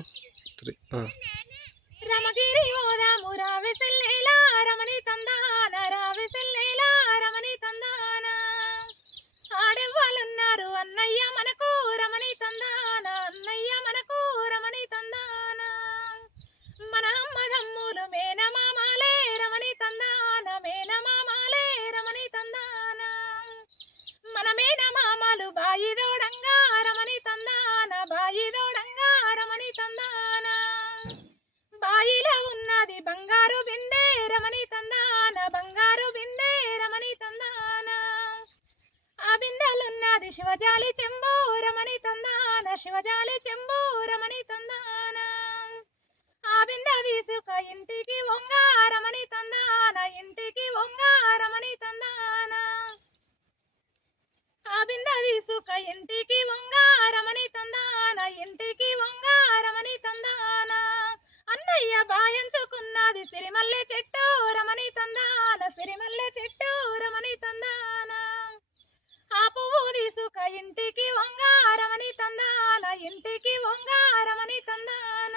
3 రమగిరి ఓదాము రావే సెల్లేలా రమణి తందాన రావే సెల్లేలా రమణి తందాన ఆడెవ్వాలున్నారు అన్నయ్య మనకు రమణి తందాన అన్నయ్య మనకు రమణి తందాన మన అమ్మ దమ్ములు మేనమామాలే రమణి తందాన మేనమామాలే రమణి తందాన మన మేనమామలు బాయి దోడంగా రమణి తందాన బాయి దోడంగా రమణి తందాన బాయిలో ఉన్నది బంగారు బిందె రమణి తందాన బంగారు బిందె రమణి తందాన ఆ బిందెలున్నది శివజాలి చెంబు రమణి తందాన శివజాలి చెంబు రమణి తందాన ఆ బిందె తీసుక ఇంటికి వంగ రమణి తందాన ఇంటికి వంగ రమణి తందాన ఆ బిందె తీసుక ఇంటికి వంగ రమణి తందాన ఇంటికి వంగ రమణి తందాన అన్నయ్య బాయంచుకున్నది సిరిమల్లె చెట్టు రమణి తందాన సిరిమల్లె చెట్టు రమణి తందాన ఆ పువ్వు తీసుక ఇంటికి వంగ రమణి తందాన ఇంటికి వంగ రమణి తందాన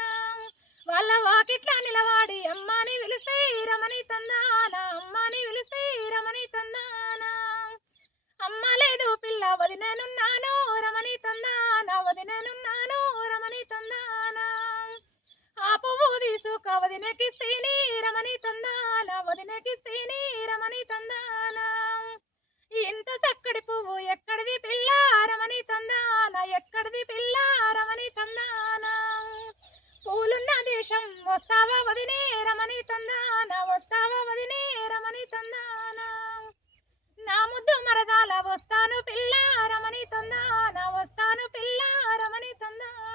వాళ్ళ వాకిట్ల నిలవాడి అమ్మాని పిలిస్తే రమణి తందాన అమ్మాని పిలిస్తే రమణి తందాన అమ్మ లేదు పిల్ల వదినేనున్నాను రమణి తందాన వదినేనున్నాను రమణి తందాన ఆ పువ్వు తీసుక వదినకిస్తేని రమణి తందాన వదినకిస్తేని రమణి తందాన ఇంత చక్కటి పువ్వు ఎక్కడిది పిల్ల రమణి తందాన ఎక్కడిది పిల్ల రమణి తందాన పూలున్న దేశం వస్తావా వదినే రమణి తందాన వస్తావా వదినే రమణి తందాన నా ముద్దు మరదాల వస్తాను పిల్ల రమణి తందాన వస్తాను పిల్ల రమణి తందాన